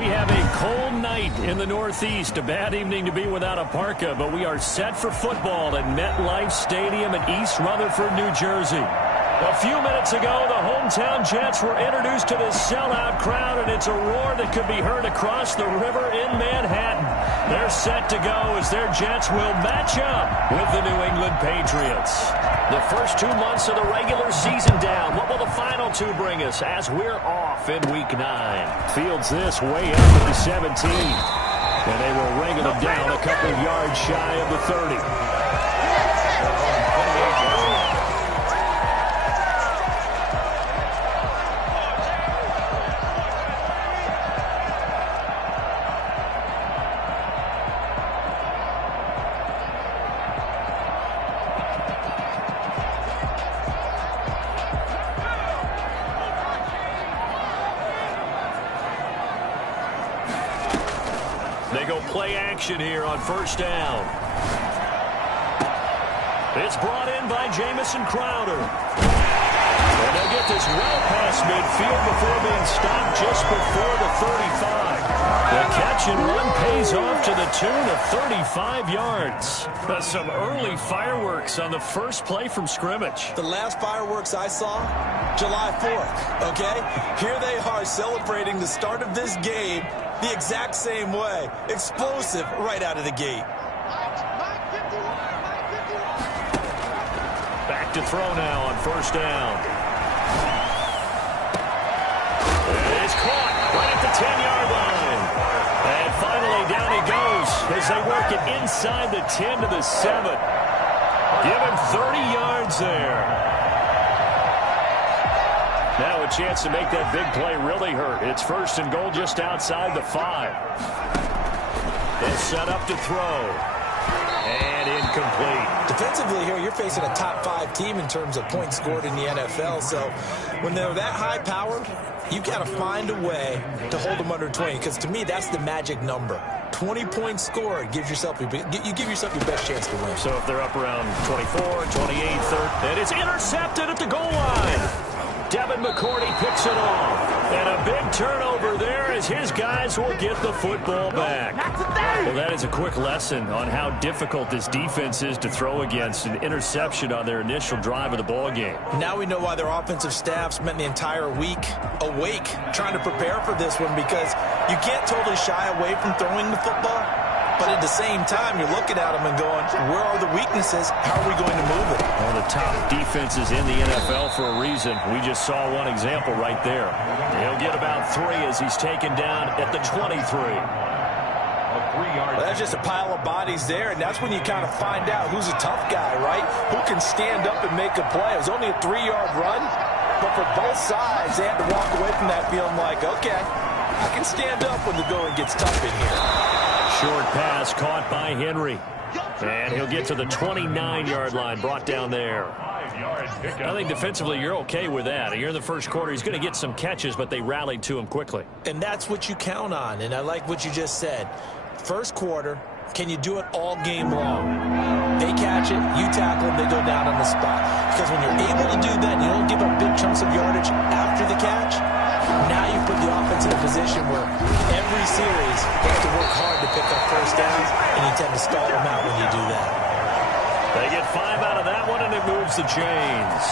We have a cold night in the Northeast. A bad evening to be without a parka, but we are set for football at MetLife Stadium in East Rutherford, New Jersey. A few minutes ago, the hometown Jets were introduced to this sellout crowd, and it's a roar that could be heard across the river in Manhattan. They're set to go as their Jets will match up with the New England Patriots. The first 2 months of the regular season down. What will the final two bring us as we're off in Week 9? Fields this way up at the 17. And they will wrangle them down a couple of yards shy of the 30. They go play action here on first down. It's brought in by Jamison Crowder. And they'll get this well past midfield before being stopped just before the 35. The catch and run pays off to the tune of 35 yards. That's some early fireworks on the first play from scrimmage. The last fireworks I saw, July 4th, okay? Here they are celebrating the start of this game the exact same way. Explosive right out of the gate. Back to throw now on first down. And it's caught right at the 10-yard line. And finally down he goes as they work it inside the 10 to the 7. Give him 30 yards there. Now a chance to make that big play really hurt. It's first and goal just outside the 5. They'll set up to throw. And incomplete. Defensively here, you're facing a top 5 team in terms of points scored in the NFL. So when they're that high-powered, you've got to find a way to hold them under 20. Because to me, that's the magic number. 20 points scored you give yourself your best chance to win. So if they're up around 24, 28, 30, and it's intercepted at the goal line. Devin McCourty picks it off. And a big turnover there as his guys will get the football back. Well, that is a quick lesson on how difficult this defense is to throw against. An interception on their initial drive of the ball game. Now we know why their offensive staff spent the entire week awake trying to prepare for this one, because you can't totally shy away from throwing the football. But at the same time, you're looking at them and going, where are the weaknesses? How are we going to move it? One of the top defenses in the NFL for a reason. We just saw one example right there. He'll get about 3 as he's taken down at the 23. Well, that's just a pile of bodies there, and that's when you kind of find out who's a tough guy, right? Who can stand up and make a play. It was only a 3-yard run, but for both sides, they had to walk away from that feeling like, okay, I can stand up when the going gets tough in here. Short pass caught by Henry. And he'll get to the 29-yard line, brought down there. I think defensively you're okay with that. You're in the first quarter. He's going to get some catches, but they rallied to him quickly. And that's what you count on, and I like what you just said. First quarter, can you do it all game long? They catch it, you tackle them, they go down on the spot. Because when you're able to do that, and you don't give up big chunks of yardage after the catch, now you put the offense in a position where every series you have to work hard to pick up first downs, and you tend to stall them out when you do that. They get 5 out of that one, and it moves the chains.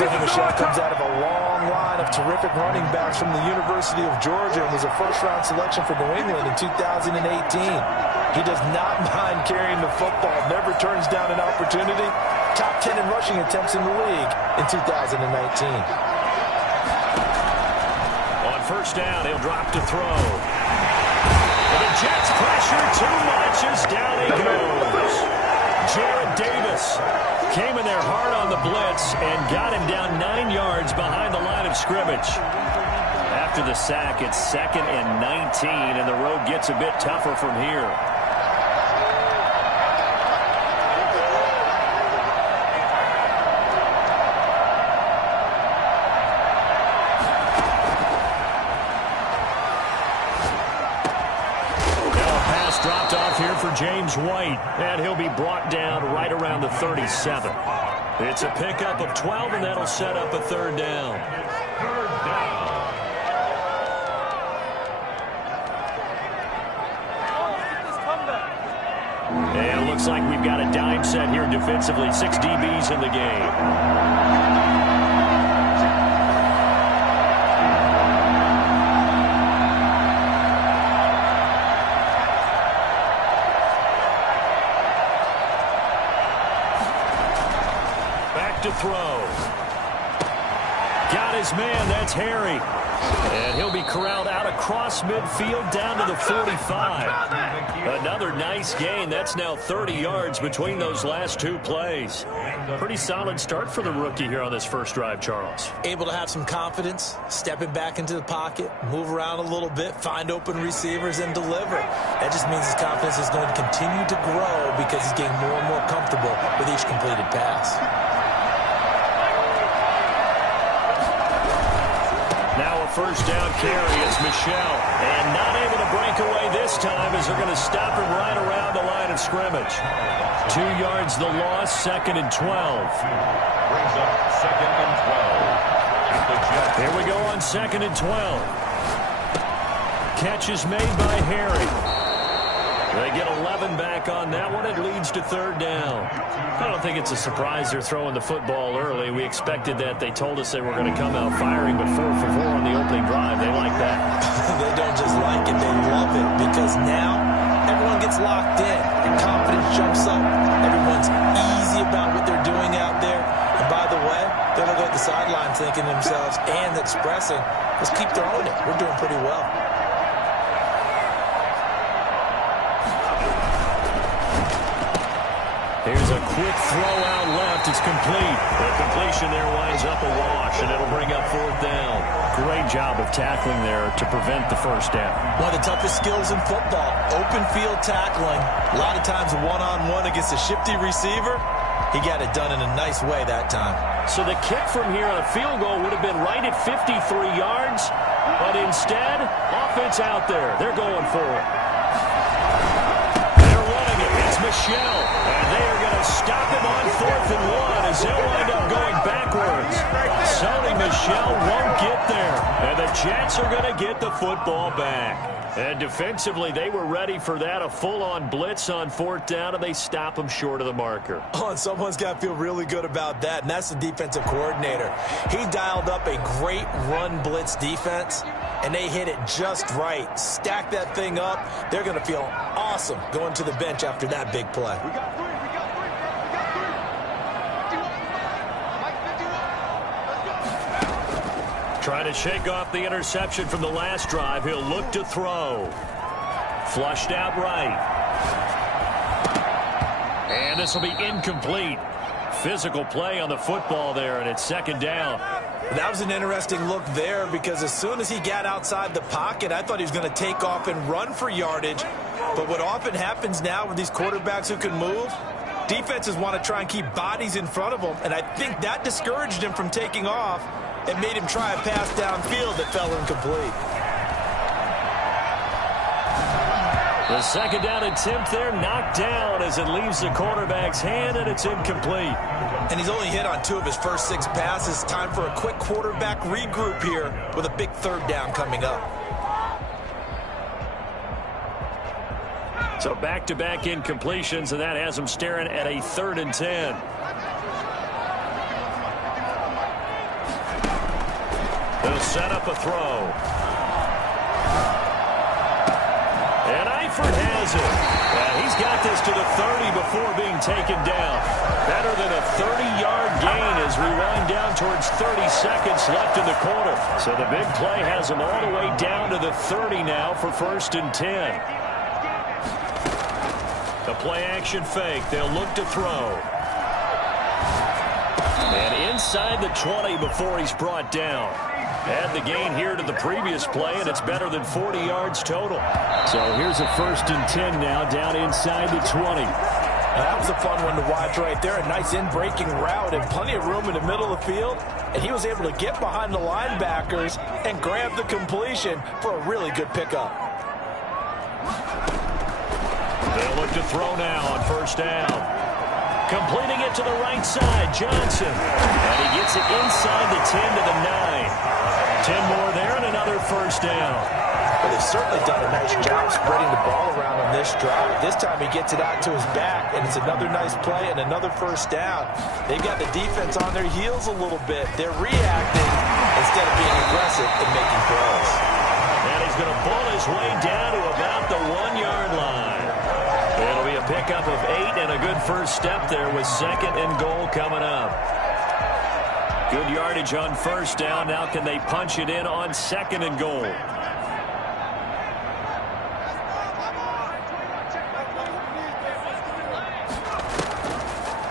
Xavier Michelle comes out of a long line of terrific running backs from the University of Georgia and was a first-round selection for New England in 2018. He does not mind carrying the football, never turns down an opportunity. Top 10 in rushing attempts in the league in 2019. On first down, he'll drop to throw. And the Jets pressure too much as down he goes. Jared Davis came in there hard on the blitz and got him down 9 yards behind the line of scrimmage. After the sack, it's 2nd and 19, and the road gets a bit tougher from here. Dropped off here for James White, and he'll be brought down right around the 37. It's a pickup of 12, and that'll set up a 3rd down. And it looks like we've got a dime set here defensively. 6 DBs in the game. Back to throw. Got his man. That's Harry. And he'll be corralled out across midfield down to the 45. Another nice gain. That's now 30 yards between those last 2 plays. Pretty solid start for the rookie here on this first drive, Charles. Able to have some confidence, stepping back into the pocket, move around a little bit, find open receivers, and deliver. That just means his confidence is going to continue to grow because he's getting more and more comfortable with each completed pass. Now a first down carry is Michelle. And not able to break away this time as they're going to stop him right around the line of scrimmage. 2 yards the loss, 2nd and 12. Brings up 2nd and 12. Here we go on 2nd and 12. Catch is made by Harry. They get 11 back on that one. It leads to 3rd down. I don't think it's a surprise they're throwing the football early. We expected that. They told us they were going to come out firing, but 4 for 4 on the opening drive. They like that. They don't just like it, they love it, because now everyone gets locked in and confidence jumps up. Everyone's easy about what they're doing out there. And by the way, they're looking at the sideline thinking to themselves and expressing, let's keep throwing it. We're doing pretty well. Here's a quick throw out left. It's complete. The completion there winds up a wash, and it'll bring up 4th down. Great job of tackling there to prevent the first down. One of the toughest skills in football, open field tackling. A lot of times one-on-one against a shifty receiver. He got it done in a nice way that time. So the kick from here on a field goal would have been right at 53 yards, but instead, offense out there. They're going for it. They're running it. It's Michelle, and they are going to stop him on 4th and 1 as they'll wind up going backwards. Sonny Michel won't get there, and the Jets are going to get the football back. And defensively, they were ready for that, a full-on blitz on 4th down, and they stop him short of the marker. Oh, and someone's got to feel really good about that, and that's the defensive coordinator. He dialed up a great run blitz defense, and they hit it just right. Stack that thing up. They're going to feel awesome going to the bench after that big play. Trying to shake off the interception from the last drive. He'll look to throw. Flushed out right. And this will be incomplete. Physical play on the football there, and it's 2nd down. That was an interesting look there because as soon as he got outside the pocket, I thought he was going to take off and run for yardage. But what often happens now with these quarterbacks who can move, defenses want to try and keep bodies in front of them, and I think that discouraged him from taking off. It made him try a pass downfield that fell incomplete. The 2nd down attempt there knocked down as it leaves the quarterback's hand, and it's incomplete. And he's only hit on 2 of his first 6 passes. Time for a quick quarterback regroup here with a big 3rd down coming up. So back-to-back incompletions, and that has him staring at a 3rd and 10. They'll set up a throw. And Eifert has it. He's got this to the 30 before being taken down. Better than a 30-yard gain as we wind down towards 30 seconds left in the quarter. So the big play has him all the way down to the 30 now for 1st and 10. The play-action fake. They'll look to throw. And inside the 20 before he's brought down. Add the gain here to the previous play, and it's better than 40 yards total. So here's a 1st and 10 now, down inside the 20. Now that was a fun one to watch right there. A nice in-breaking route and plenty of room in the middle of the field. And he was able to get behind the linebackers and grab the completion for a really good pickup. They'll look to throw now on 1st down. Completing it to the right side, Johnson. And he gets it inside the 10 to the 9. 10 more there and another 1st down. But they've certainly done a nice job spreading the ball around on this drive. This time he gets it out to his back, and it's another nice play and another first down. They've got the defense on their heels a little bit. They're reacting instead of being aggressive and making throws. And he's going to pull his way down to about the 1-yard line. It'll be a pickup of 8 and a good first step there with 2nd and goal coming up. Good yardage on first down. Now can they punch it in on 2nd and goal?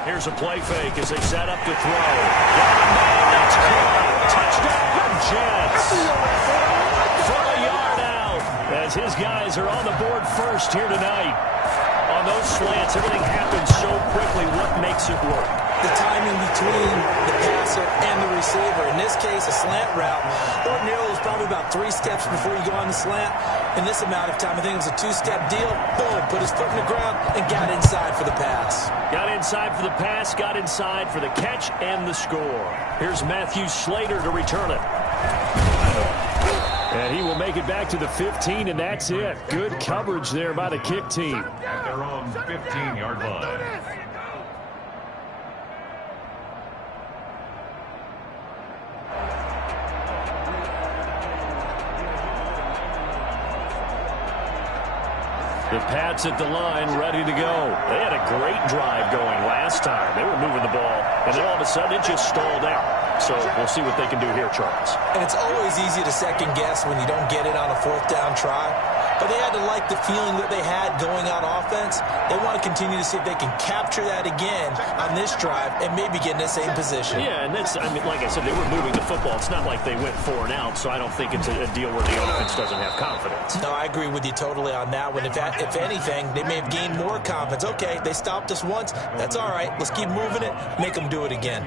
Here's a play fake as they set up to throw. Got a man that's caught. Touchdown, Jets. From a yard out as his guys are on the board first here tonight. On those slants, everything happens so quickly. What makes it work? The timing between the passer and the receiver. In this case, a slant route. Ordinarily, it's probably about 3 steps before you go on the slant. In this amount of time, I think it was a 2-step deal. Boom, put his foot in the ground and got inside for the pass. Got inside for the pass, got inside for the catch and the score. Here's Matthew Slater to return it. And he will make it back to the 15, and that's it. Good coverage there by the kick team. At their own 15-yard line. The Pats at the line, ready to go. They had a great drive going last time. They were moving the ball, and then all of a sudden it just stalled out. So we'll see what they can do here, Charles. And it's always easy to second guess when you don't get it on a 4th down try. But they had to like the feeling that they had going on offense. They want to continue to see if they can capture that again on this drive and maybe get in the same position. Yeah, and that's, I mean, like I said, they were moving the football. It's not like they went 4 and out, so I don't think it's a deal where the offense doesn't have confidence. No, I agree with you totally on that one. If anything, they may have gained more confidence. Okay, they stopped us once. That's all right. Let's keep moving it. Make them do it again.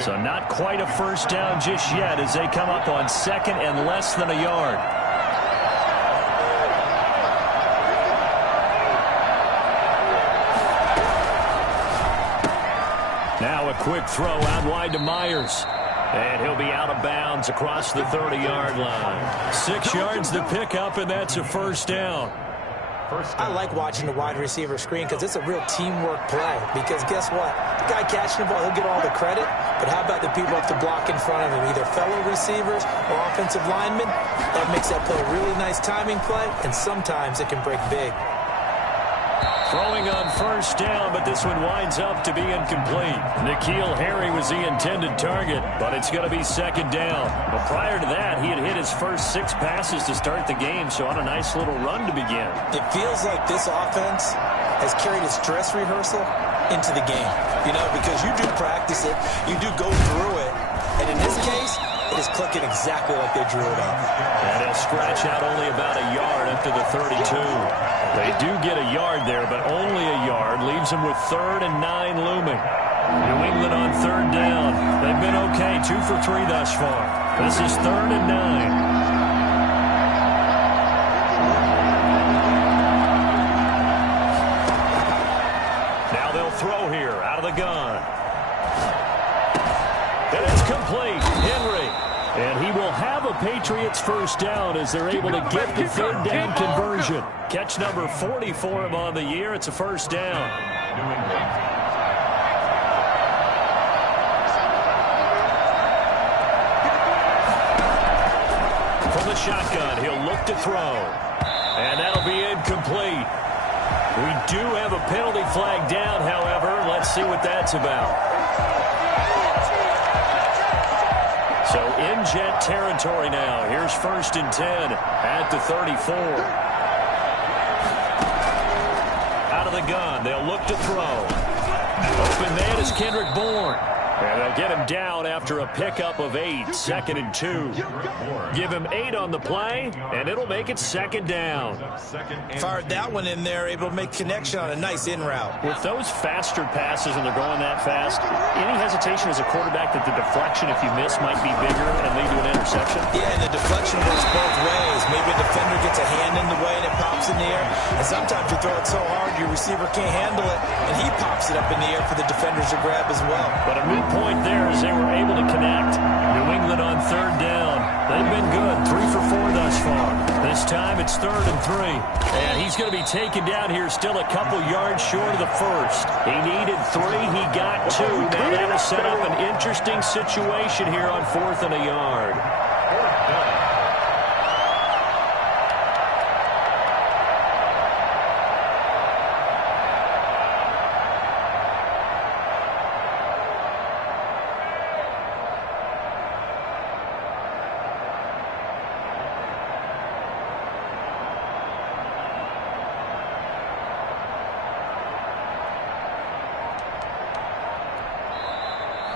So not quite a first down just yet as they come up on 2nd and less than a yard. Now a quick throw out wide to Myers. And he'll be out of bounds across the 30-yard line. 6 yards to pick up, and that's a first down. I like watching the wide receiver screen because it's a real teamwork play. Because guess what? The guy catching the ball, he'll get all the credit. But how about the people up the block in front of him, either fellow receivers or offensive linemen? That makes that play a really nice timing play, and sometimes it can break big. Throwing on first down, but this one winds up to be incomplete. N'Keal Harry was the intended target, but it's going to be 2nd down. But prior to that, he had hit his first 6 passes to start the game, so on a nice little run to begin. It feels like this offense has carried its dress rehearsal into the game. You know, because you do practice it, you do go through it, and in this case, it is clicking exactly like they drew it up. And he'll scratch out only about a yard up to the 32. They do get a yard there, but only a yard. Leaves them with 3rd and 9 looming. New England on 3rd down. They've been okay, 2 for 3 thus far. This is 3rd and 9. Now they'll throw here out of the gun. And it's complete. Henry. And he will have a Patriots first down as they're able to get the 3rd down conversion. Catch number 40 for him on the year. It's a first down. From the shotgun, he'll look to throw. And that'll be incomplete. We do have a penalty flag down, however. Let's see what that's about. So in Jet territory now. Here's 1st and 10 at the 34. Out of the gun. They'll look to throw. Open man is Kendrick Bourne. And they'll get him down after a pickup of 8. 2nd and 2. Give him 8 on the play, and it'll make it 2nd down. Fired that one in there, able to make connection on a nice in route. With those faster passes and they're going that fast, any hesitation as a quarterback that the deflection, if you miss, might be bigger and lead to an interception? Yeah, and the deflection works both ways. Maybe a defender gets a hand in the way and it pops in the air. And sometimes you throw it so hard your receiver can't handle it, and he pops it up in the air for the defenders to grab as well. But a moot point there as they were able to connect. New England on third down. They've been good, 3 for 4 thus far. This time it's 3rd and 3. And he's going to be taken down here still a couple yards short of the first. He needed 3. He got 2. Now that'll set up an interesting situation here on 4th and a yard.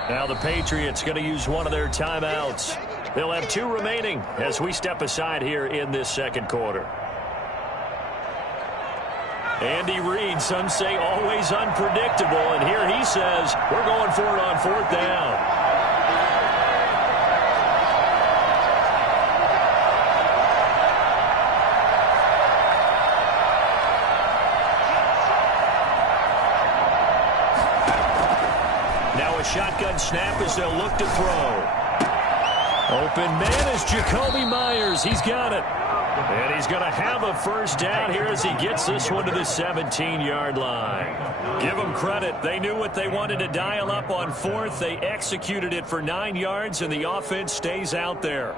Now the Patriots going to use one of their timeouts. They'll have 2 remaining as we step aside here in this second quarter. Andy Reid, some say always unpredictable, and here he says we're going for it on 4th down. Shotgun snap as they'll look to throw. Open man is Jacoby Myers. He's got it. And he's going to have a first down here as he gets this one to the 17-yard line. Give them credit. They knew what they wanted to dial up on 4th. They executed it for 9 yards, and the offense stays out there.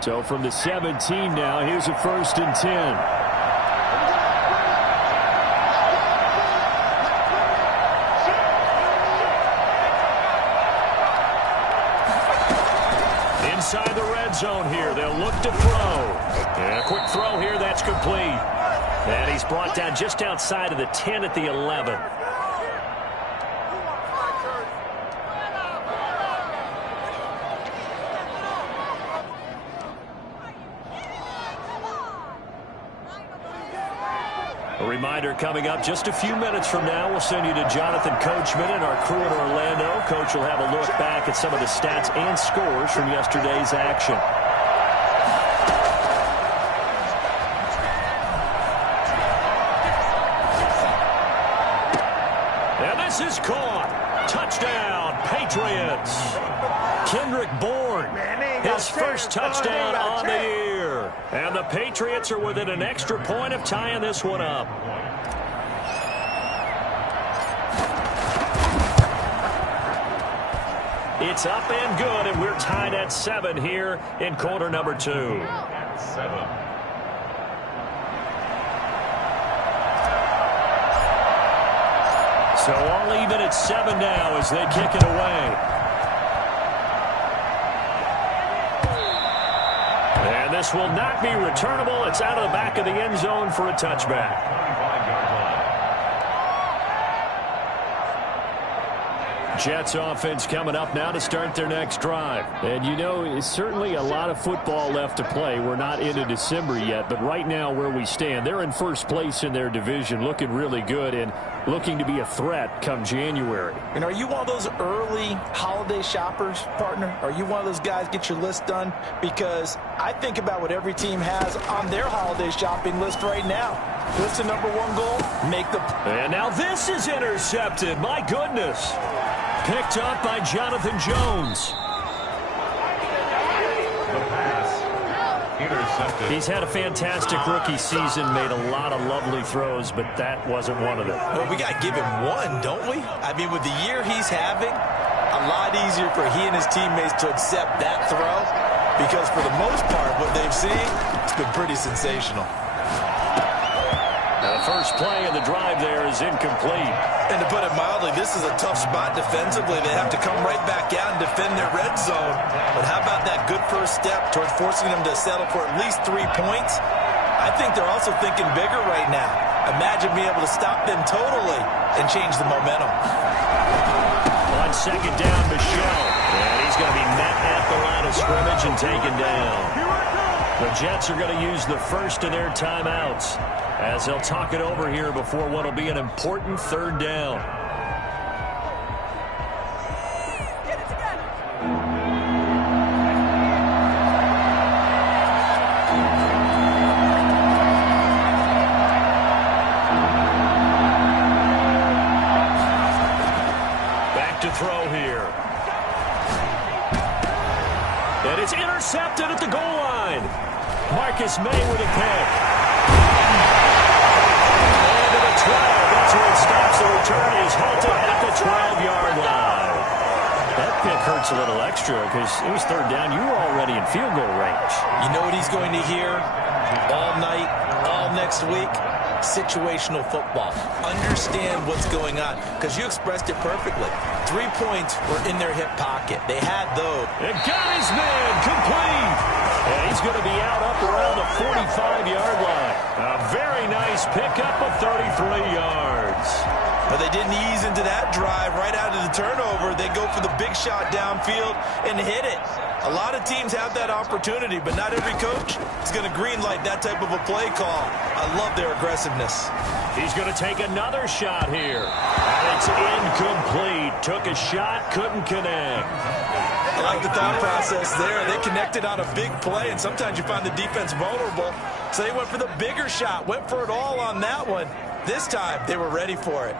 So from the 17 now, here's a 1st and 10. Inside the red zone here, they'll look to throw. And a quick throw here, that's complete. And he's brought down just outside of the 10 at the 11. A reminder coming up just a few minutes from now, we'll send you to Jonathan Coachman and our crew in Orlando. Coach will have a look back at some of the stats and scores from yesterday's action. And this is caught. Touchdown, Patriots. Kendrick Bourne, his first touchdown on the year. And the Patriots are within an extra point of tying this one up. It's up and good, and we're tied at 7 here in quarter number 2. 7. So all even at 7 now as they kick it away. And this will not be returnable. It's out of the back of the end zone for a touchback. 25-yard line. Jets offense coming up now to start their next drive. And you know, it's certainly a lot of football left to play. We're not into December yet, but right now where we stand, they're in first place in their division, looking really good and looking to be a threat come January. And are you one of those early holiday shoppers, partner? Are you one of those guys get your list done? Because I think about what every team has on their holiday shopping list right now. What's the number 1 goal? Make the... And now this is intercepted. My goodness. Picked up by Jonathan Jones. The pass. Intercepted. He's had a fantastic rookie season, made a lot of lovely throws, but that wasn't one of them. Well, we got to give him one, don't we? I mean, with the year he's having, a lot easier for he and his teammates to accept that throw because for the most part, what they've seen, it's been pretty sensational. Now the first play of the drive there is incomplete. And to put it mildly, this is a tough spot defensively. They have to come right back out and defend their red zone. But how about that good first step towards forcing them to settle for at least 3 points? I think they're also thinking bigger right now. Imagine being able to stop them totally and change the momentum. On second down, Michel. And he's going to be met at the line of scrimmage and taken down. The Jets are going to use the first of their timeouts. as they'll talk it over here before what will be an important third down. Back to throw here. And it's intercepted at the goal line. Marcus May with a pick. And to the 12. That's where it stops. The return is halted at the 12-yard line. That pick hurts a little extra because it was third down. You were already in field goal range. You know what he's going to hear all night, all next week? Situational football. Understand what's going on, because you expressed it perfectly. 3 points were in their hip pocket. They had those. It got his man complete. And he's going to be out up around the 45-yard line. A very nice pickup of 33 yards. But they didn't ease into that drive right out of the turnover. They go for the big shot downfield and hit it. A lot of teams have that opportunity, but not every coach is going to greenlight that type of a play call. I love their aggressiveness. He's going to take another shot here. And it's incomplete. Took a shot, couldn't connect. I like the thought process there. They connected on a big play, and sometimes you find the defense vulnerable. So they went for the bigger shot, went for it all on that one. This time, they were ready for it.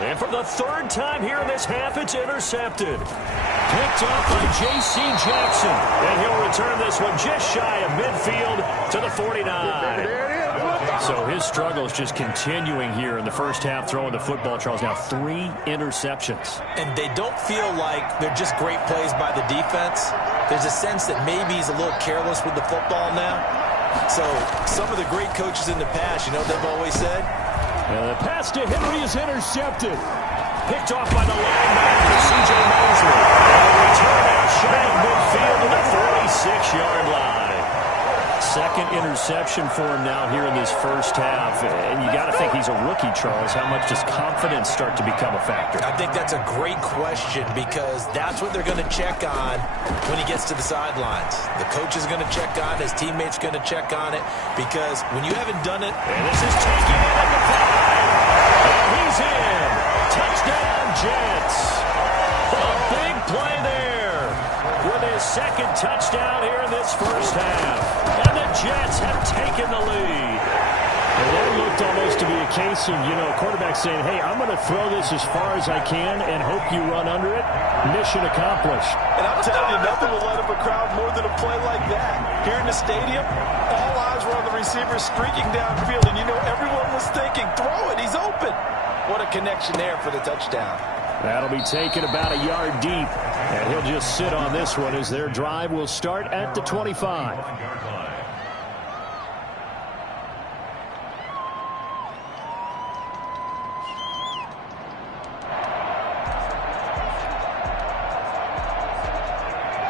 And for the third time here in this half, it's intercepted. Picked off by J.C. Jackson. And he'll return this one just shy of midfield to the 49. So his struggles just continuing here in the first half, throwing the football, Charles. Now 3 interceptions. And they don't feel like they're just great plays by the defense. There's a sense that maybe he's a little careless with the football now. So some of the great coaches in the past, you know what they've always said? The pass to Henry is intercepted. Picked off by the linebacker, C.J. Mosley. And a return out shy of midfield to the 46-yard line. Second interception for him now here in this first half. And you got to think he's a rookie, Charles. How much does confidence start to become a factor? I think that's a great question, because that's what they're going to check on when he gets to the sidelines. The coach is going to check on, his teammates going to check on it, because when you haven't done it. And this is taken in at the 5. And he's in. Touchdown, Jets. A big play there with his second touchdown here in this first half. And the Jets have taken the lead. And that looked almost to be a case of, quarterback saying, hey, I'm going to throw this as far as I can and hope you run under it. Mission accomplished. And I'm telling you, nothing will light up a crowd more than a play like that. Here in the stadium, all eyes were on the receiver streaking downfield, and everyone was thinking, throw it, he's open. What a connection there for the touchdown. That'll be taken about a yard deep. And he'll just sit on this one as their drive will start at the 25.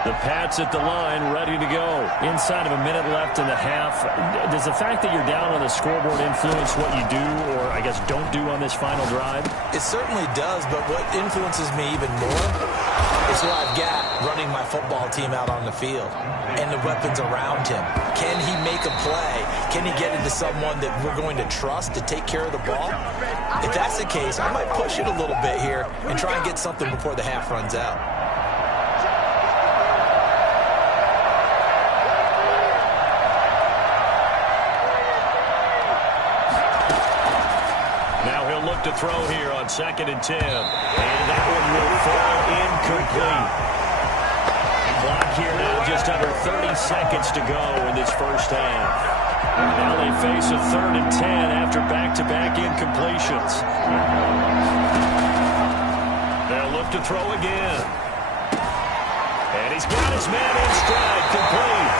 The Pats at the line, ready to go. Inside of a minute left in the half. Does the fact that you're down on the scoreboard influence what you do, or I guess don't do on this final drive? It certainly does, but what influences me even more is what I've got running my football team out on the field and the weapons around him. Can he make a play? Can he get into someone that we're going to trust to take care of the ball? If that's the case, I might push it a little bit here and try and get something before the half runs out. To throw here on 2nd and 10. And that one will fall incomplete. Clock here now just under 30 seconds to go in this first half. Now they face a 3rd and 10 after back-to-back incompletions. They'll look to throw again. And he's got his man in stride, complete.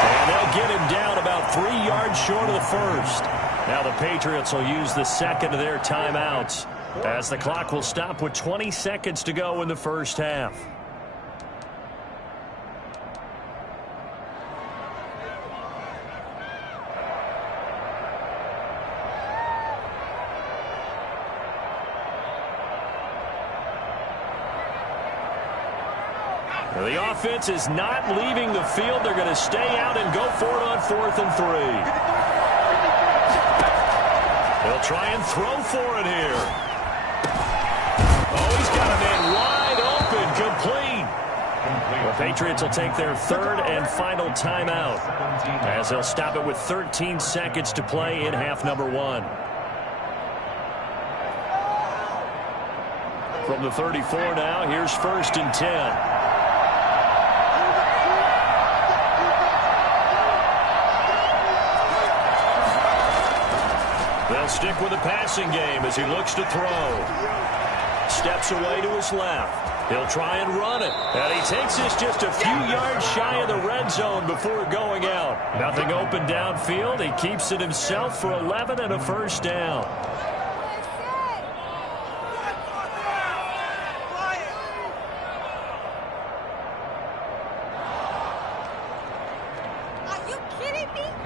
And they'll get him down about 3 yards short of the first. Now the Patriots will use the second of their timeouts as the clock will stop with 20 seconds to go in the first half. The offense is not leaving the field. They're going to stay out and go for it on 4th and 3. They'll try and throw for it here. Oh, he's got a man wide open, complete. The Patriots will take their 3rd and final timeout as they'll stop it with 13 seconds to play in half number 1. From the 34 now, here's 1st and 10. They'll stick with the passing game as he looks to throw. Steps away to his left. He'll try and run it. And he takes this just a few yards shy of the red zone before going out. Nothing open downfield. He keeps it himself for 11 and a first down.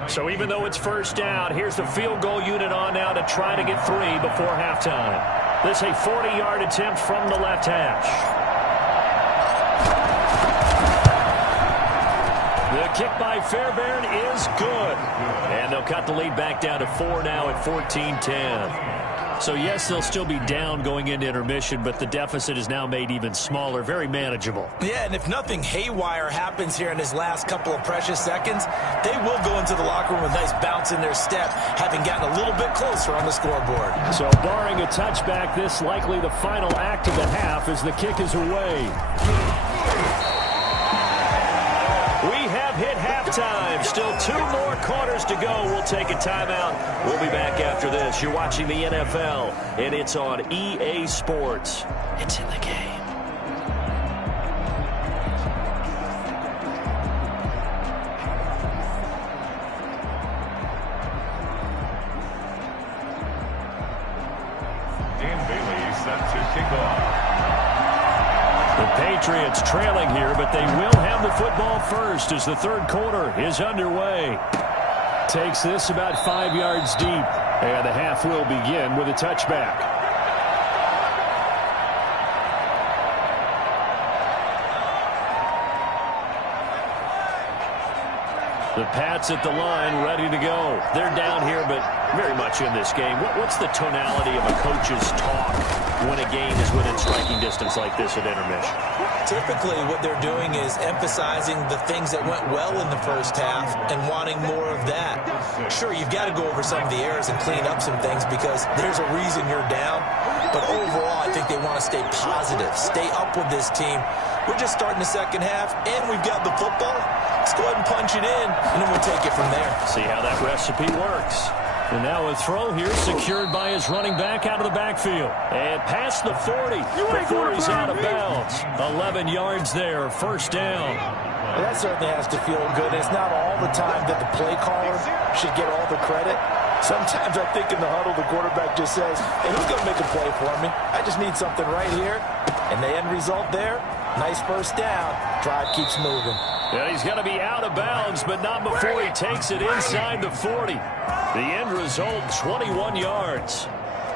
So even though it's first down, here's the field goal unit on now to try to get 3 before halftime. This a 40-yard attempt from the left hash. The kick by Fairbairn is good. And they'll cut the lead back down to 4 now at 14-10. So, yes, they'll still be down going into intermission, but the deficit is now made even smaller, very manageable. Yeah, and if nothing haywire happens here in his last couple of precious seconds, they will go into the locker room with a nice bounce in their step, having gotten a little bit closer on the scoreboard. So, barring a touchback, this likely the final act of the half as the kick is away. We have hit halftime. Still 2 more quarters to go. We'll take a timeout. We'll be back after this. You're watching the NFL, and it's on EA Sports. It's in the game. Dan Bailey set to kick off. The Patriots trailing here, but they will have the football first as the 3rd quarter is underway. Takes this about 5 yards deep, and the half will begin with a touchback. The Pats at the line, ready to go. They're down here, but very much in this game. What's the tonality of a coach's talk when a game is within striking distance like this at intermission? Typically, what they're doing is emphasizing the things that went well in the first half and wanting more of that. Sure, you've got to go over some of the errors and clean up some things because there's a reason you're down. But overall, I think they want to stay positive, stay up with this team. We're just starting the second half, and we've got the football. Let's go ahead and punch it in, and then we'll take it from there. See how that recipe works. And now a throw here secured by his running back out of the backfield. And past the 40 before he's out of bounds. 11 yards there, first down. Well, that certainly has to feel good. It's not all the time that the play caller should get all the credit. Sometimes I think in the huddle, the quarterback just says, hey, who's going to make a play for me? I just need something right here. And the end result there, nice first down. Drive keeps moving. And he's going to be out of bounds, but not before he takes it inside the 40. The end result, 21 yards.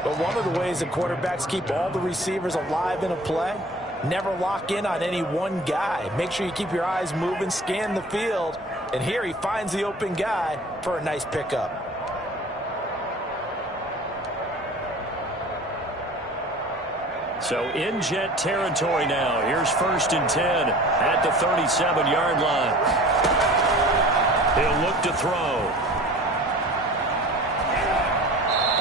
But one of the ways that quarterbacks keep all the receivers alive in a play, never lock in on any one guy. Make sure you keep your eyes moving, scan the field. And here he finds the open guy for a nice pickup. So in Jet territory now. Here's 1st and 10 at the 37-yard line. He'll look to throw.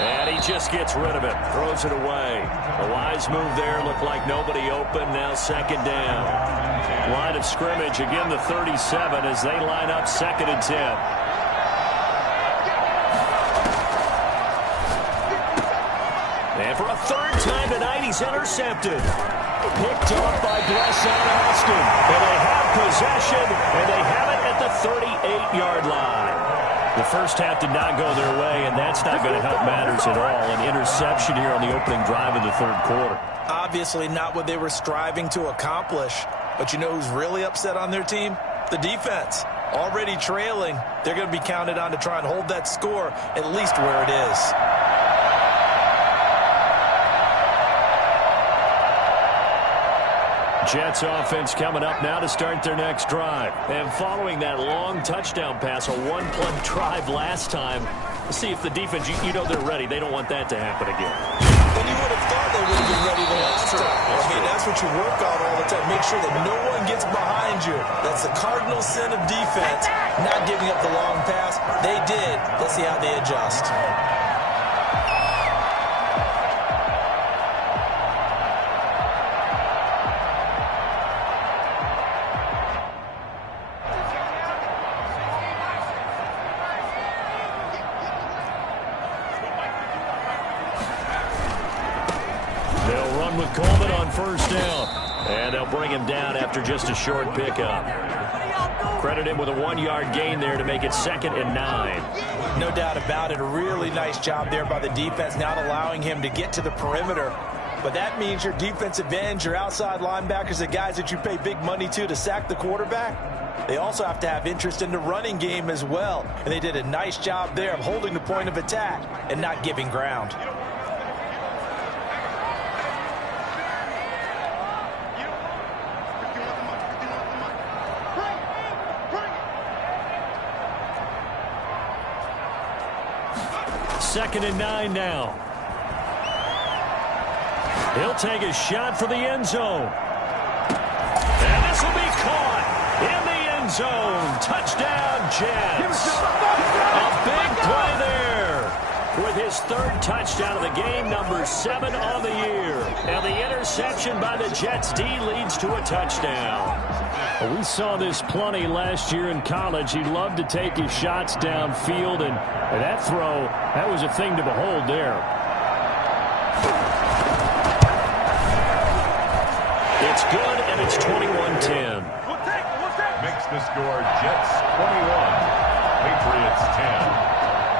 And he just gets rid of it. Throws it away. A wise move there. Looked like nobody open. Now 2nd down. Line of scrimmage. Again the 37 as they line up 2nd and 10. And for a 3rd time tonight, he's intercepted. Picked off by Bresson Austin. And they have possession, and they have it at the 38-yard line. The first half did not go their way, and that's not going to help matters at all. An interception here on the opening drive of the 3rd quarter. Obviously not what they were striving to accomplish. But you know who's really upset on their team? The defense. Already trailing. They're going to be counted on to try and hold that score at least where it is. Jets offense coming up now to start their next drive. And following that long touchdown pass, a one-play drive last time, see if the defense, you know they're ready. They don't want that to happen again. And you would have thought they would have been ready the last time. I mean, that's what you work on all the time. Make sure that no one gets behind you. That's the cardinal sin of defense, not giving up the long pass. They did. Let's see how they adjust. With Coleman on first down. And they'll bring him down after just a short pickup. Credit him with a 1-yard gain there to make it 2nd and 9. No doubt about it. A really nice job there by the defense, not allowing him to get to the perimeter. But that means your defensive ends, your outside linebackers, the guys that you pay big money to sack the quarterback, they also have to have interest in the running game as well. And they did a nice job there of holding the point of attack and not giving ground. Second and 9 now. He'll take a shot for the end zone. And this will be caught in the end zone. Touchdown, Jets. A big play there with his 3rd touchdown of the game, number 7 on the year. And the interception by the Jets D leads to a touchdown. Well, we saw this plenty last year in college. He loved to take his shots downfield, and that throw, that was a thing to behold there. It's good, and it's 21-10. Makes the score Jets 21, Patriots 10.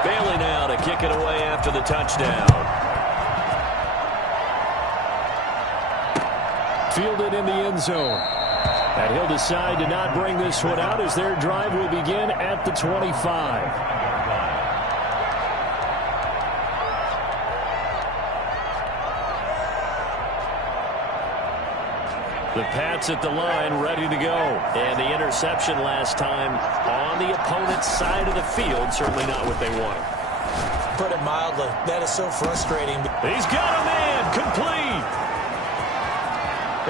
Bailey now to kick it away after the touchdown. Fielded in the end zone. And he'll decide to not bring this one out as their drive will begin at the 25. The Pats at the line ready to go. And the interception last time on the opponent's side of the field, certainly not what they wanted. Put it mildly, that is so frustrating. He's got a man complete.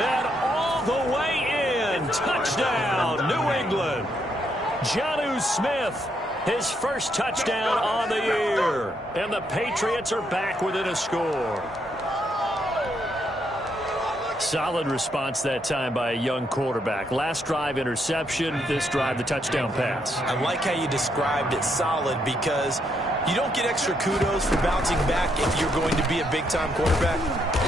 And all the way in. Touchdown, New England. Jonnu Smith, his first touchdown on the year. And the Patriots are back within a score. Solid response that time by a young quarterback. Last drive, interception. This drive, the touchdown pass. I like how you described it, solid, because you don't get extra kudos for bouncing back if you're going to be a big-time quarterback.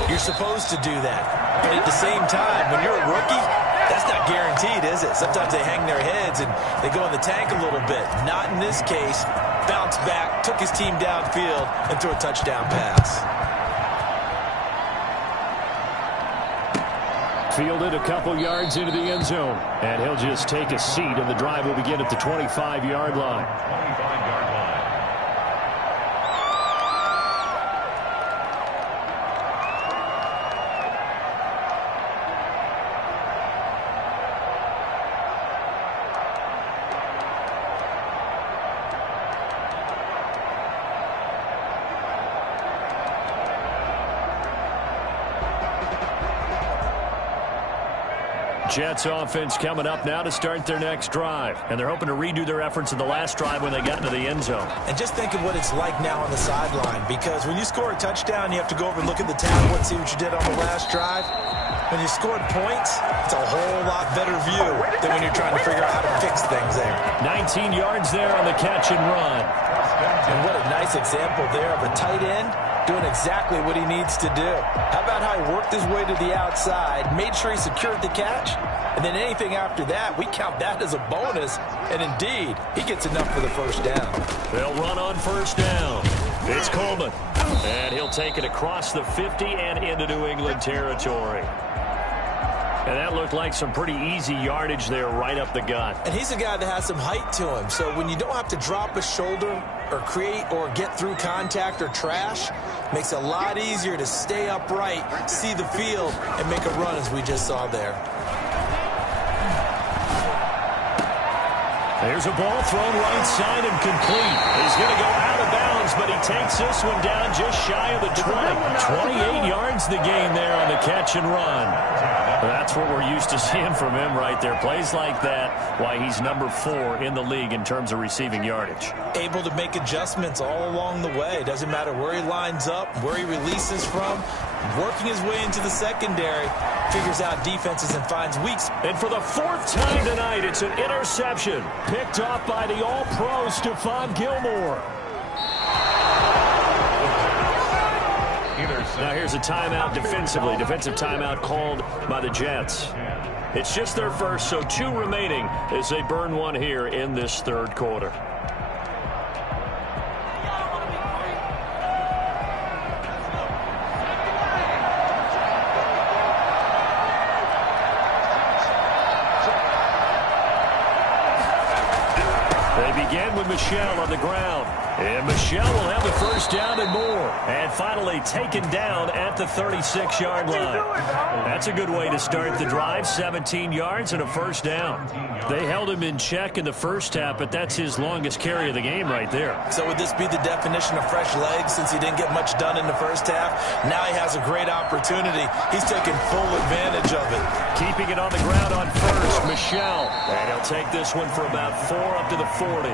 You're supposed to do that. But at the same time, when you're a rookie, that's not guaranteed, is it? Sometimes they hang their heads and they go in the tank a little bit. Not in this case. Bounced back, took his team downfield, and threw a touchdown pass. Fielded a couple yards into the end zone. And he'll just take a seat, and the drive will begin at the 25-yard line. 25-yard line. Jets offense coming up now to start their next drive. And they're hoping to redo their efforts in the last drive when they got into the end zone. And just think of what it's like now on the sideline, because when you score a touchdown, you have to go over and look at the tablet, see what you did on the last drive. When you scored points, it's a whole lot better view than when you're trying to figure out how to fix things there. 19 yards there on the catch and run. And what a nice example there of a tight end doing exactly what he needs to do. How about how he worked his way to the outside, made sure he secured the catch, and then anything after that, we count that as a bonus. And indeed, he gets enough for the first down. They'll run on first down. It's Coleman. And he'll take it across the 50 and into New England territory. And that looked like some pretty easy yardage there right up the gut. And he's a guy that has some height to him. So when you don't have to drop a shoulder or create or get through contact or trash, makes it a lot easier to stay upright, see the field, and make a run as we just saw there. There's a ball thrown right side and complete. He's going to go out of bounds, but he takes this one down just shy of the 20. 28 yards the gain there on the catch and run. That's what we're used to seeing from him right there. Plays like that, why he's number 4 in the league in terms of receiving yardage. Able to make adjustments all along the way. Doesn't matter where he lines up, where he releases from. Working his way into the secondary, figures out defenses and finds weaks. And for the 4th time tonight, it's an interception. Picked off by the All-Pro Stephon Gilmore. Now here's a timeout defensively. Defensive timeout called by the Jets. It's just their first, so 2 remaining as they burn one here in this 3rd quarter. They begin with Michel on the ground. And Michel will have the first down and more. And finally taken down at the 36-yard line. That's a good way to start the drive. 17 yards and a first down. They held him in check in the first half, but that's his longest carry of the game right there. So would this be the definition of fresh legs since he didn't get much done in the first half? Now he has a great opportunity. He's taking full advantage of it. Keeping it on the ground on first, Michel. And he'll take this one for about 4 up to the 40.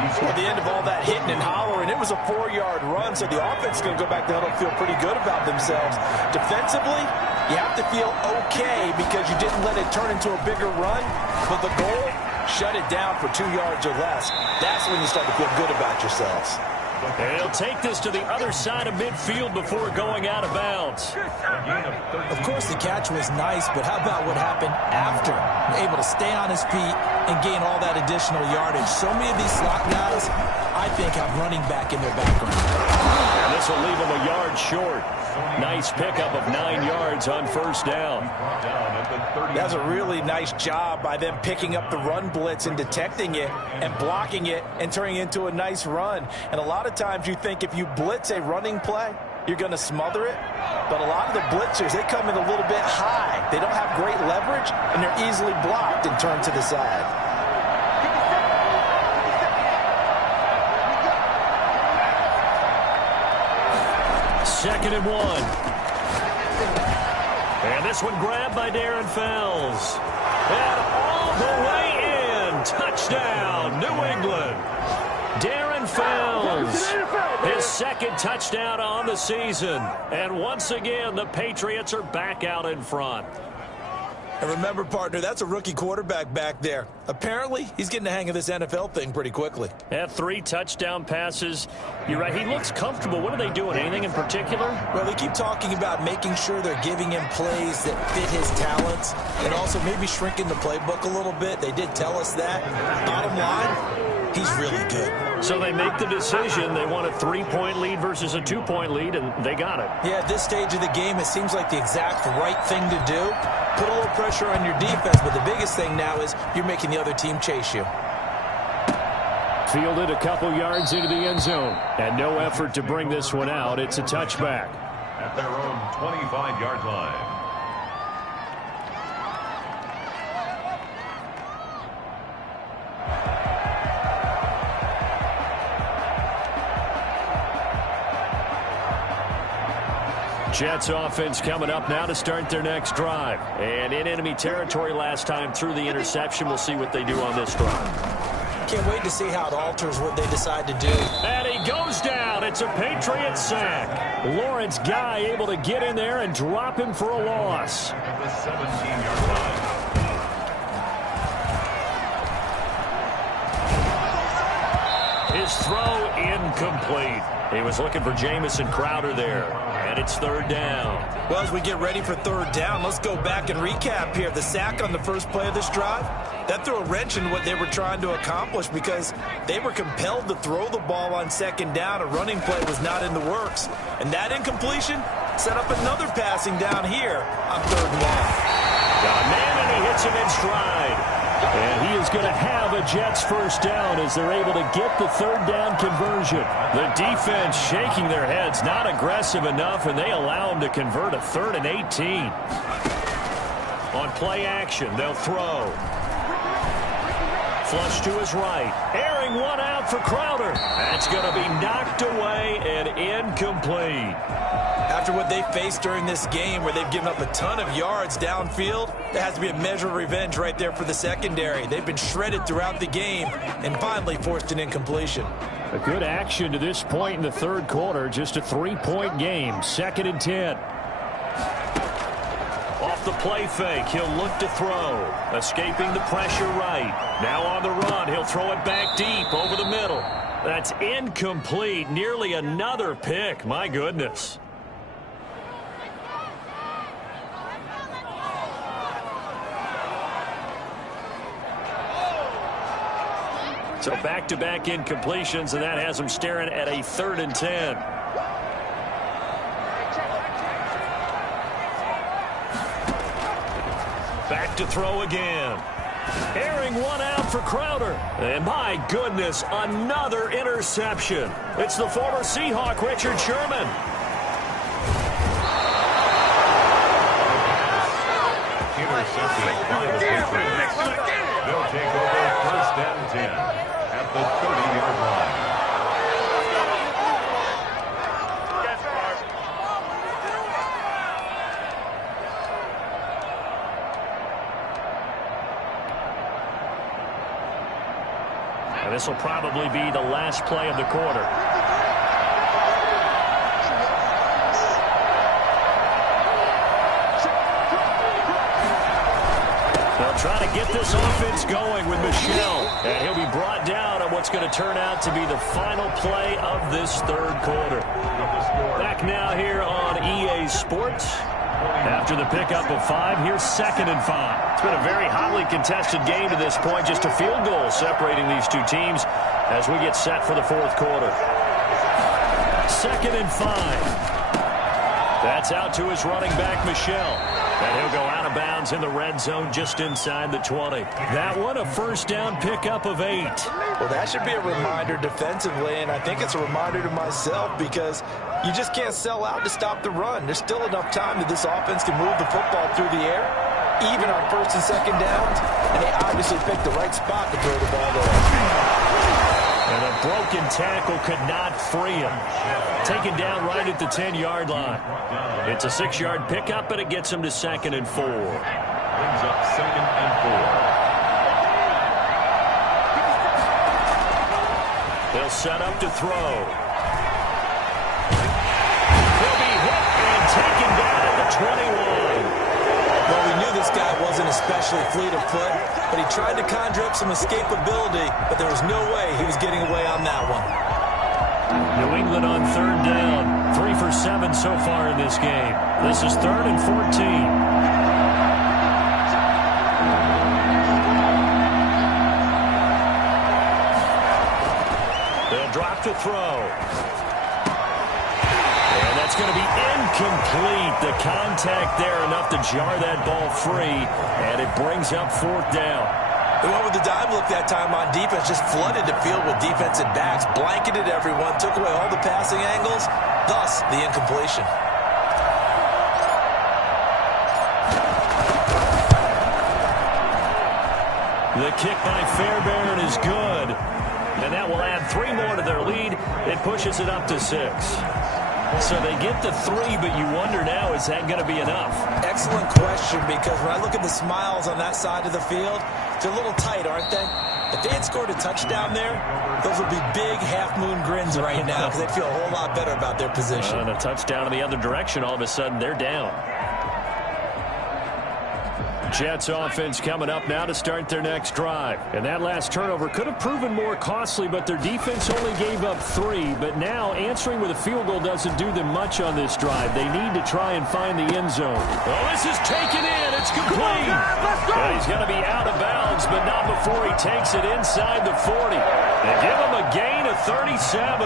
At the end of all that hitting and hollering, it was a 4-yard run, so the offense is going to go back to huddle and feel pretty good about themselves. Defensively, you have to feel okay because you didn't let it turn into a bigger run, but the goal, shut it down for 2 yards or less. That's when you start to feel good about yourselves. And he'll take this to the other side of midfield before going out of bounds. Of course, the catch was nice, but how about what happened after? Able to stay on his feet and gain all that additional yardage. So many of these slot guys, I think, have running back in their background. And this will leave him a yard short. Nice pickup of 9 yards on first down. That's a really nice job by them picking up the run blitz and detecting it and blocking it and turning it into a nice run. And a lot of times you think if you blitz a running play, you're going to smother it. But a lot of the blitzers, they come in a little bit high. They don't have great leverage, and they're easily blocked and turned to the side. Second and 1. And this one grabbed by Darren Fells. And all the way in. Touchdown, New England. Darren Fells, his 2nd touchdown on the season. And once again, the Patriots are back out in front. And remember, partner, that's a rookie quarterback back there. Apparently, he's getting the hang of this NFL thing pretty quickly. Had 3 touchdown passes. You're right, he looks comfortable. What are they doing? Anything in particular? Well, they keep talking about making sure they're giving him plays that fit his talents and also maybe shrinking the playbook a little bit. They did tell us that. Bottom line, he's really good. So they make the decision. They want a 3-point lead versus a 2-point lead, and they got it. Yeah, at this stage of the game, it seems like the exact right thing to do. Put a little pressure on your defense, but the biggest thing now is you're making the other team chase you. Fielded a couple yards into the end zone, and no effort to bring this one out. It's a touchback. At their own 25-yard line. Jets offense coming up now to start their next drive. And in enemy territory last time through the interception. We'll see what they do on this drive. Can't wait to see how it alters what they decide to do. And he goes down. It's a Patriot sack. Lawrence Guy able to get in there and drop him for a loss. At the 17-yard line. His throw incomplete. He was looking for Jamison Crowder there. And it's 3rd down. Well, as we get ready for 3rd down, let's go back and recap here. The sack on the first play of this drive, that threw a wrench in what they were trying to accomplish because they were compelled to throw the ball on 2nd down. A running play was not in the works. And that incompletion set up another passing down here on 3rd and 1. Got a man, and he hits him in stride. And he is going to have a Jets first down as they're able to get the 3rd down conversion. The defense shaking their heads, not aggressive enough, and they allow him to convert a 3rd and 18. On play action, they'll throw. Flush to his right. Airing one out for Crowder. That's going to be knocked away and incomplete. After what they faced during this game where they've given up a ton of yards downfield, there has to be a measure of revenge right there for the secondary. They've been shredded throughout the game and finally forced an incompletion. A good action to this point in the third quarter. Just a 3-point game. 2nd and 10. Off the play fake, he'll look to throw. Escaping the pressure right. Now on the run, he'll throw it back deep over the middle. That's incomplete. Nearly another pick. My goodness. So back-to-back incompletions, and that has them staring at a 3rd and 10. Back to throw again. Airing one out for Crowder. And my goodness, another interception. It's the former Seahawk, Richard Sherman. Intercepted by the Patriots. They'll take over 1st and 10 at the 30-yard line. And this will probably be the last play of the quarter. They'll try to get this offense going with Michel. And he'll be brought down on what's going to turn out to be the final play of this third quarter. Back now here on EA Sports. After the pickup of 5, here's 2nd and 5. It's been a very hotly contested game to this point. Just a field goal separating these two teams as we get set for the fourth quarter. 2nd and 5. That's out to his running back, Michel. And he'll go out of bounds in the red zone just inside the 20. That one, a first down pickup of 8. Well, that should be a reminder defensively, and I think it's a reminder to myself because you just can't sell out to stop the run. There's still enough time that this offense can move the football through the air, even on 1st and 2nd downs, and they obviously picked the right spot to throw the ball there. And a broken tackle could not free him. Taken down right at the 10-yard line. It's a 6-yard pickup, and it gets him to 2nd and 4. Brings up 2nd and 4. They'll set up to throw. He'll be hit and taken down at the 21. Well, we knew this guy wasn't especially fleet of foot, but he tried to conjure up some escapability, but there was no way he was getting away on that one. New England on 3rd down. 3 for 7 so far in this game. This is 3rd and 14. They'll drop to throw. And that's going to be incomplete. The contact there enough to jar that ball free, and it brings up 4th down. They went with the dime look that time on defense, just flooded the field with defensive backs, blanketed everyone, took away all the passing angles, thus the incompletion. The kick by Fairbairn is good, and that will add 3 more to their lead. It pushes it up to 6. So they get the 3, but you wonder now, is that going to be enough? Excellent question, because when I look at the smiles on that side of the field, they're a little tight, aren't they? If they had scored a touchdown there, those would be big half-moon grins right now because they'd feel a whole lot better about their position. And a touchdown in the other direction, all of a sudden they're down. Jets offense coming up now to start their next drive. And that last turnover could have proven more costly, but their defense only gave up 3. But now answering with a field goal doesn't do them much on this drive. They need to try and find the end zone. Oh, this is taken in. It's complete. And he's going to be out of bounds, but not before he takes it inside the 40. They give him a gain of 37.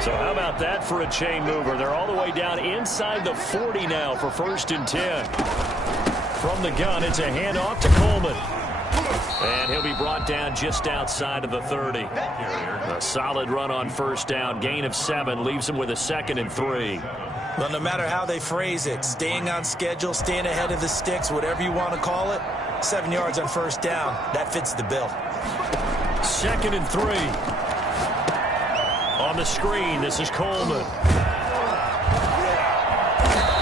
So how about that for a chain mover? They're all the way down inside the 40 now for 1st and 10. From the gun, it's a handoff to Coleman. And he'll be brought down just outside of the 30. A solid run on 1st down. Gain of 7 leaves him with a 2nd and 3. Well, no matter how they phrase it, staying on schedule, staying ahead of the sticks, whatever you want to call it, 7 yards on first down, that fits the bill. 2nd and 3. On the screen, this is Coleman.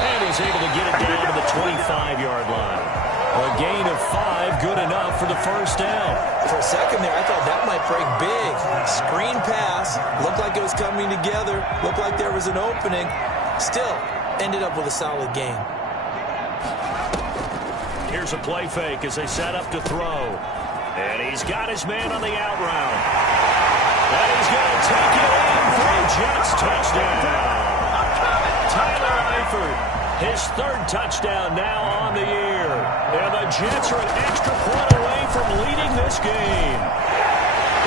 And he's able to get it down to the 25-yard line. A gain of 5, good enough for the first down. For a second there, I thought that might break big. Screen pass, looked like it was coming together, looked like there was an opening. Still, ended up with a solid gain. Here's a play fake as they set up to throw. And he's got his man on the out route. And he's going to take it in for a Jets touchdown. Tyler Eifert, his 3rd touchdown now on the year. And the Jets are an extra point away from leading this game.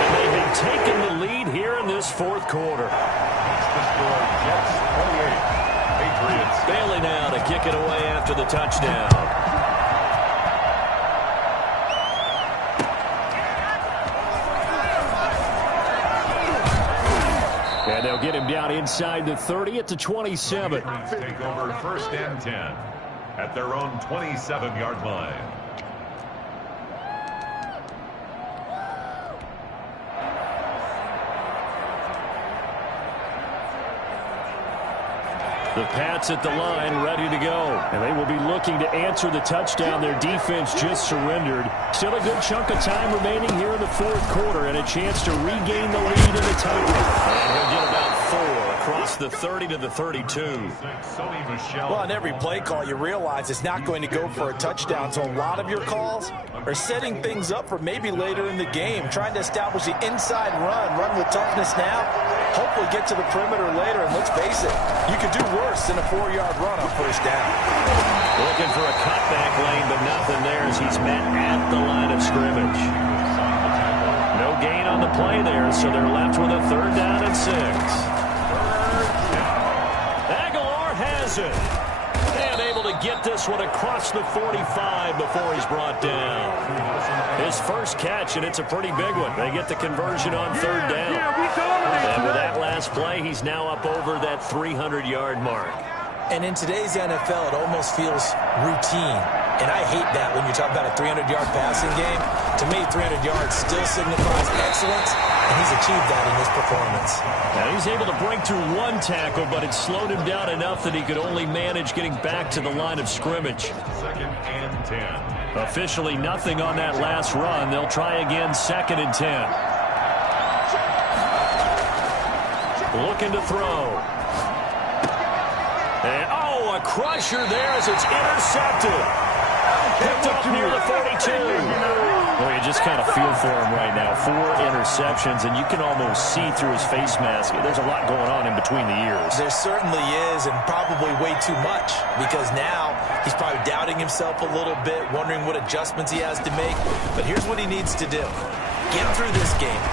And they have taken the lead here in this 4th quarter. Jets 28. Patriots. Bailey now to kick it away after the touchdown. And they'll get him down inside the 30 at the 27. Take over 1st and 10 at their own 27-yard line. The Pats at the line, ready to go. And they will be looking to answer the touchdown their defense just surrendered. Still a good chunk of time remaining here in the 4th quarter and a chance to regain the lead in the title. And he'll get about 4 across the 30 to the 32. Well, on every play call, you realize it's not going to go for a touchdown. So a lot of your calls are setting things up for maybe later in the game, trying to establish the inside run with toughness now. Hopefully get to the perimeter later, and let's face it, you could do worse than a 4-yard run on first down. Looking for a cutback lane, but nothing there as he's met at the line of scrimmage. No gain on the play there, so they're left with a 3rd down and 6. Aguilar has it. And able to get this one across the 45 before he's brought down. His first catch, and it's a pretty big one. They get the conversion on 3rd down. And with that last play, he's now up over that 300-yard mark. And in today's NFL, it almost feels routine. And I hate that when you talk about a 300-yard passing game. To me, 300 yards still signifies excellence, and he's achieved that in this performance. Now he's able to break through 1 tackle, but it slowed him down enough that he could only manage getting back to the line of scrimmage. 2nd and 10. Officially nothing on that last run. They'll try again 2nd and 10. Looking to throw. And, a crusher there as it's intercepted. Picked up near the 42. Well, you just kind of feel for him right now. 4 interceptions, and you can almost see through his face mask. There's a lot going on in between the ears. There certainly is, and probably way too much, because now he's probably doubting himself a little bit, wondering what adjustments he has to make. But here's what he needs to do. Get through this game.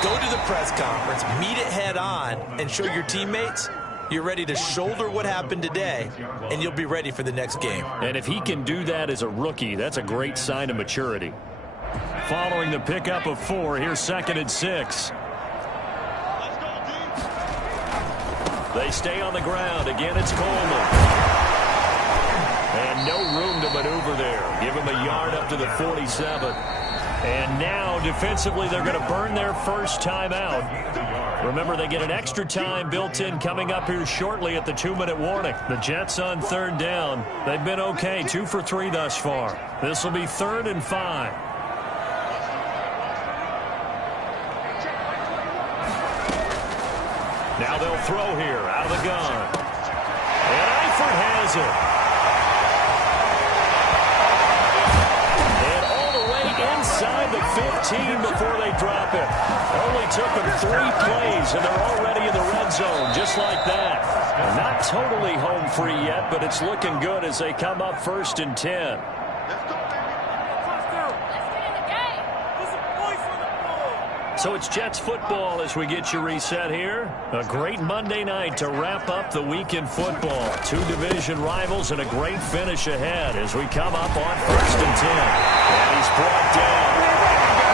Go to the press conference, meet it head on, and show your teammates you're ready to shoulder what happened today, and you'll be ready for the next game. And if he can do that as a rookie, that's a great sign of maturity. Following the pickup of 4, here's 2nd and 6. They stay on the ground. Again, it's Coleman. And no room to maneuver there. Give him a yard up to the 47. And now, defensively, they're going to burn their first time out. Remember, they get an extra time built in coming up here shortly at the 2-minute warning. The Jets on 3rd down. They've been okay, 2 for 3 thus far. This will be 3rd and 5. Now they'll throw here out of the gun. And Eifert has it. Inside the 15 before they drop it. Only took them 3 plays, and they're already in the red zone, just like that. Not totally home free yet, but it's looking good as they come up 1st and 10. So it's Jets football as we get you reset here. A great Monday night to wrap up the weekend football. 2 division rivals and a great finish ahead as we come up on 1st and 10. And he's brought down.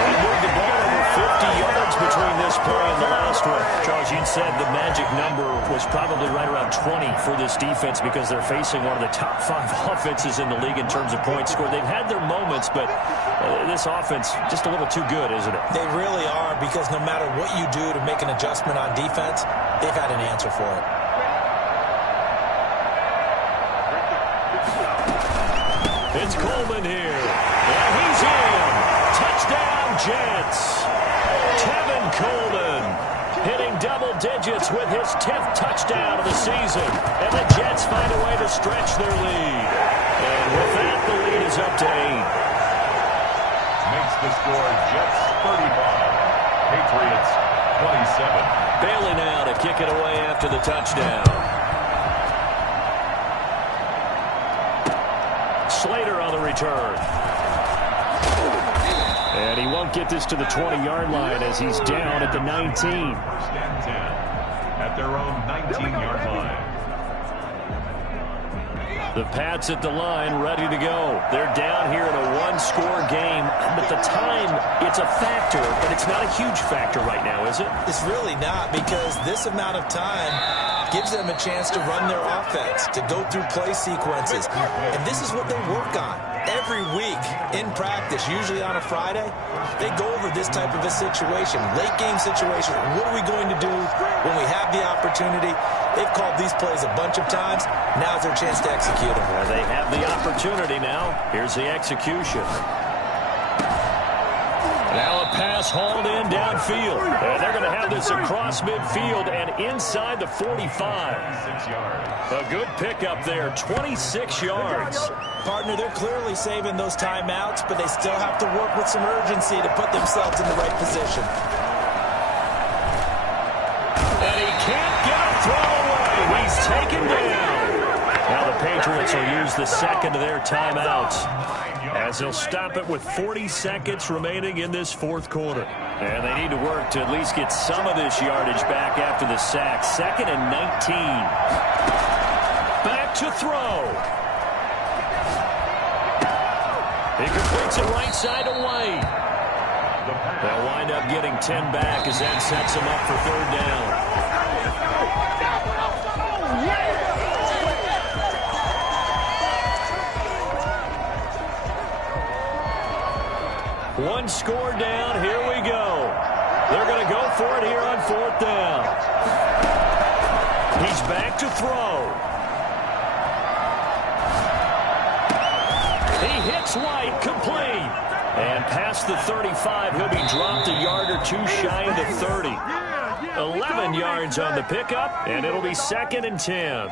We moved the ball over 50 yards between this play and the last one. Charles, you'd said the magic number was probably right around 20 for this defense because they're facing one of the top 5 offenses in the league in terms of points scored. They've had their moments, but this offense just a little too good, isn't it? They really are, because no matter what you do to make an adjustment on defense, they've had an answer for it. It's Coleman here, and he's in. Touchdown, Jets. Tevin Coleman hitting double digits with his 10th touchdown of the season. And the Jets find a way to stretch their lead. And with that, the lead is up to 8. Makes the score Jets 35, Patriots 27. Bailey now to kick it away after the touchdown. Slater on the return. And he won't get this to the 20-yard line as he's down at the 19. First and 10 at their own 19-yard line. The Pats at the line, ready to go. They're down here in a one-score game. But the time, it's a factor, but it's not a huge factor right now, is it? It's really not, because this amount of time gives them a chance to run their offense, to go through play sequences. And this is what they work on every week in practice, usually on a Friday. They go over this type of a situation, late game situation. What are we going to do when we have the opportunity? They've called these plays a bunch of times. Now's their chance to execute them. Well, they have the opportunity now. Here's the execution. Now a pass hauled in downfield. And they're going to have this across midfield and inside the 45. 6 yards. A good pickup there, 26 yards. Partner, they're clearly saving those timeouts, but they still have to work with some urgency to put themselves in the right position. And he can't get a throw away. He's taken down. Now the Patriots will use the second of their timeouts, as they'll stop it with 40 seconds remaining in this fourth quarter. And they need to work to at least get some of this yardage back after the sack. 2nd and 19. Back to throw. He completes it right side to White. They'll wind up getting 10 back as that sets him up for 3rd down. One score down. Here we go. They're going to go for it here on 4th down. He's back to throw. He hits White, complete. And past the 35, he'll be dropped a yard or two shy of the 30. 11 yards on the pickup, and it'll be 2nd and 10.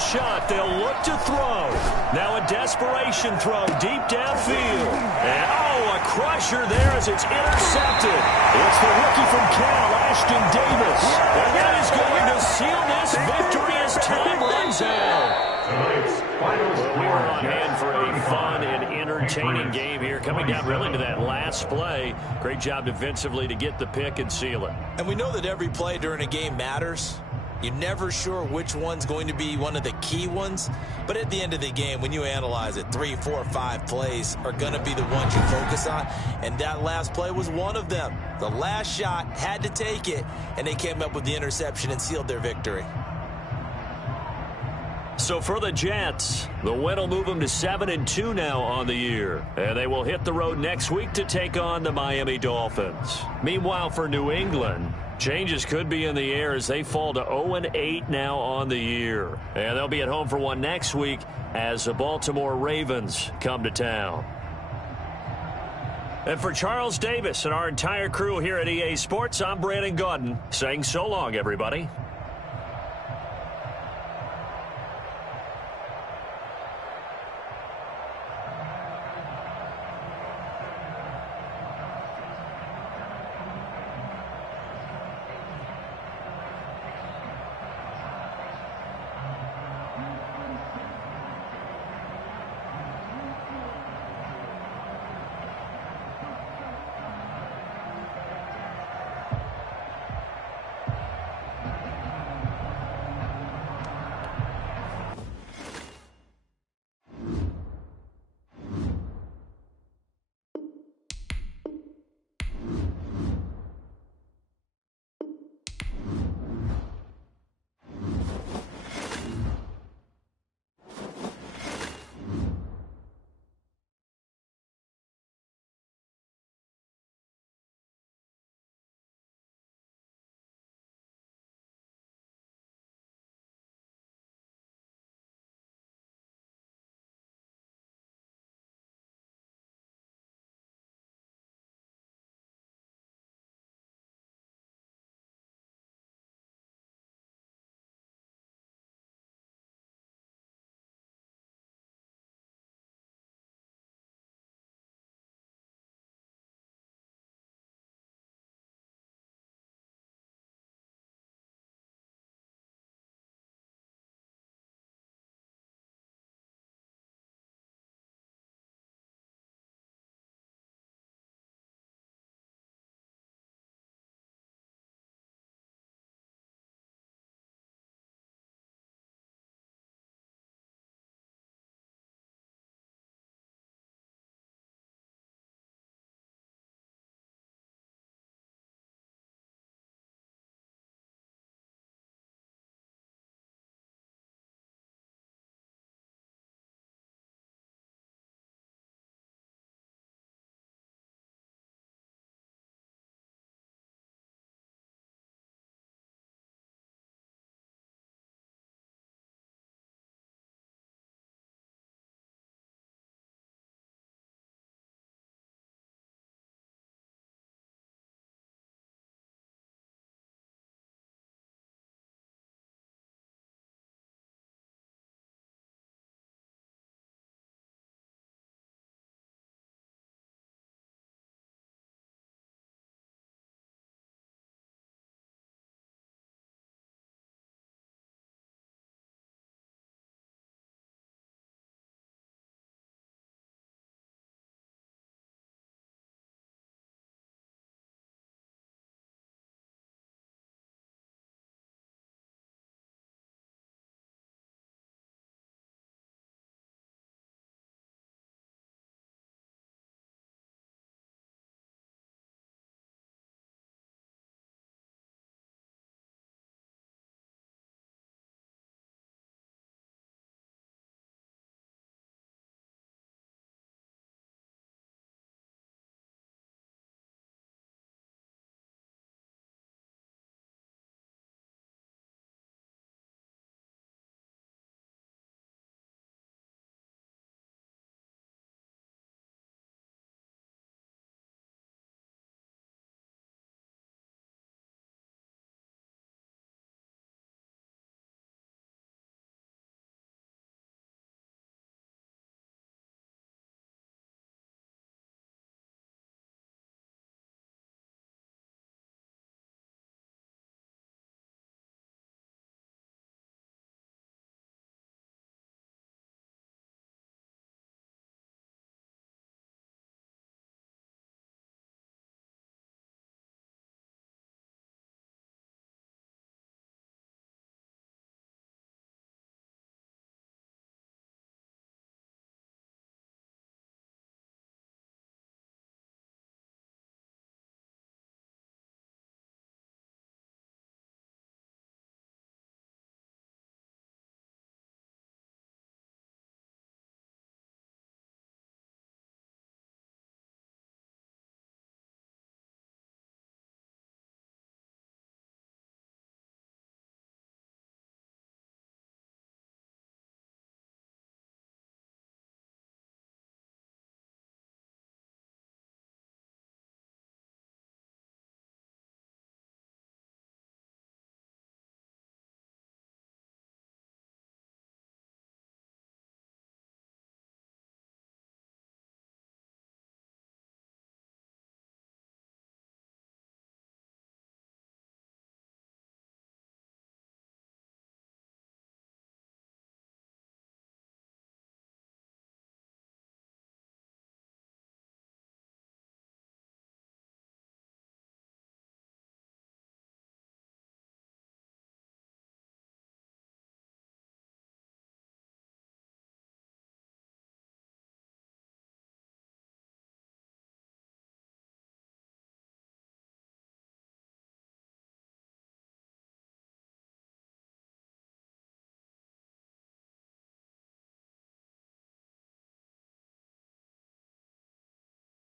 Shot, they'll look to throw. Now a desperation throw deep downfield. And a crusher there as it's intercepted. It's the rookie from Cal, Ashton Davis. And that is going to seal this victory as time runs out. Tonight's final score. We're on hand for a fun and entertaining game here. Coming down really to that last play. Great job defensively to get the pick and seal it. And we know that every play during a game matters. You're never sure which one's going to be one of the key ones. But at the end of the game, when you analyze it, 3, 4, 5 plays are going to be the ones you focus on. And that last play was one of them. The last shot had to take it, and they came up with the interception and sealed their victory. So for the Jets, the win will move them to 7-2 now on the year. And they will hit the road next week to take on the Miami Dolphins. Meanwhile, for New England, changes could be in the air as they fall to 0-8 now on the year. And they'll be at home for one next week as the Baltimore Ravens come to town. And for Charles Davis and our entire crew here at EA Sports, I'm Brandon Gaudin saying so long, everybody.